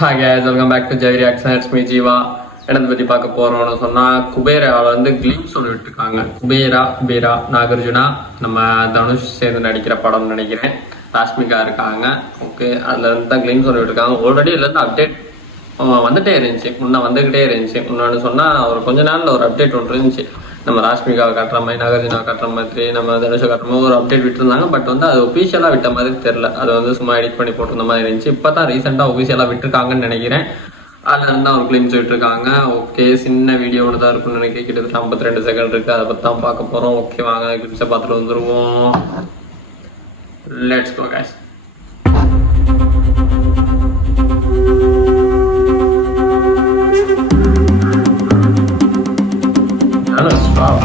Hi guys, welcome back to Jai Reaction. It's me Jeeva. என்னதை பற்றி பார்க்க போகிறோம்னு சொன்னால் குபேராவில் வந்து கிளிம்ஸ் ஒன்று விட்டுருக்காங்க. குபேரா நாகார்ஜுனா நம்ம தனுஷ் சேர்ந்து நடிக்கிற படம்னு நினைக்கிறேன். ராஷ்மிகா இருக்காங்க. ஓகே, அதில் இருந்து தான் கிளிம்ஸ் ஒன்று விட்டுருக்காங்க. ஆல்ரெடி இதுலேருந்து அப்டேட் வந்துகிட்டே இருந்துச்சு, வந்துக்கிட்டே இருந்துச்சு. முன்னாடி சொன்னால் ஒரு கொஞ்ச நாளில் ஒரு அப்டேட் ஒன்று இருந்துச்சு. நம்ம ராஷ்மிகாவை கட்டுற மாதிரி, நாகார்ஜுனா கட்டுற மாதிரி, நம்ம தனுஷை கட்டுற மாதிரி ஒரு அப்டேட் விட்டுருந்தாங்க. பட் வந்து அது ஒஃபிஷியலாக விட்ட மாதிரி தெரில. அது வந்து சும்மா எடிட் பண்ணி போட்டிருந்த மாதிரி இருந்துச்சு. இப்போ தான் ரீசெண்டாக ஒஃபிஷியலாக விட்டுருக்காங்கன்னு நினைக்கிறேன். அதில் இருந்தால் ஒரு கிளிம்ஸ் விட்டுருக்காங்க. ஓகே, சின்ன வீடியோ ஒன்று தான் இருக்குன்னு நினைக்கிறேன். கிட்டத்தட்ட 52 செகண்ட் இருக்குது. அதை பற்றி தான் பார்க்க போகிறோம். ஓகே, வாங்க கிளிம்ஸை பார்த்துட்டு வந்துடுவோம். Let's go guys. Wow.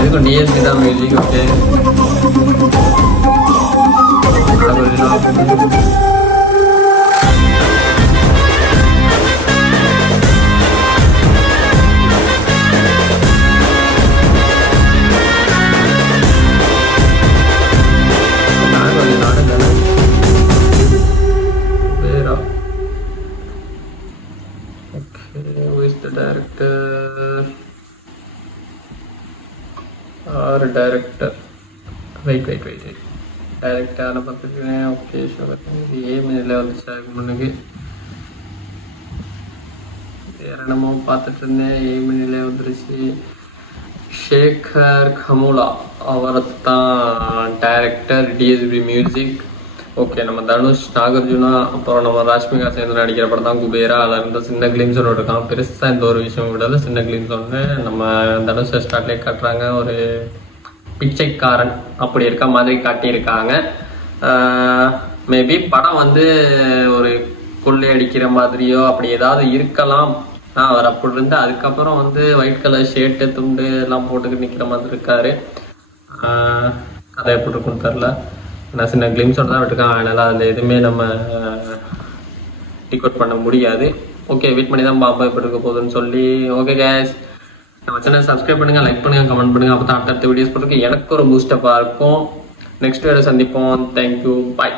This is DSP the music, okay. Who is the director? Or director? Wait. Director ana pathukene. Okay, sure. ये मेरे level start मुन्नगे வேற நம்ம பார்த்துட்டு இருந்தேன். ஏமினிலே வந்துருச்சு. ஷேகர் கமுலா அவர் தான் டைரக்டர், டிஎஸ்பி மியூசிக். ஓகே, நம்ம தனுஷ், நாகார்ஜுனா, அப்புறம் நம்ம ராஷ்மிகா சேர்ந்து நடிக்கிற படம் தான் குபேரா. அதில் இருந்து சின்ன கிளிம்ஸ் ஒன்று இருக்கான். பெருசாக இந்த ஒரு விஷயம் விடாது, சின்ன கிளிம்ஸ் ஒன்று. நம்ம தனுஷ் ஸ்டார்ட்லேயே காட்டுறாங்க. ஒரு பிச்சைக்காரன் அப்படி இருக்க மாதிரி காட்டியிருக்காங்க. மேபி படம் வந்து ஒரு கொள்ளையடிக்கிற மாதிரியோ அப்படி ஏதாவது இருக்கலாம். அவர் அப்படி இருந்து அதுக்கப்புறம் வந்து ஒயிட் கலர் ஷர்ட்டு, துண்டு எல்லாம் போட்டுக்கிட்டு நிற்கிற மாதிரி இருக்காரு. கதை எப்படி இருக்குன்னு தெரில. நான் சின்ன கிளிம்ஸோட தான் விட்டுருக்கேன். அதனால் அதில் எதுவுமே நம்ம டிகோட் பண்ண முடியாது. ஓகே, வெயிட் பண்ணி தான் பாப்பா எப்படி இருக்க போகுதுன்னு சொல்லி. ஓகே கேஸ், நம்ம சேனல் சப்ஸ்கிரைப் பண்ணுங்கள், லைக் பண்ணுங்கள், கமெண்ட் பண்ணுங்கள். அப்போ தான் அடுத்தடுத்த வீடியோஸ் போட்டுருக்கு எனக்கு ஒரு பூஸ்டப்பாக இருக்கும். நெக்ஸ்ட் வீடியோ சந்திப்போம். தேங்க்யூ, பாய்.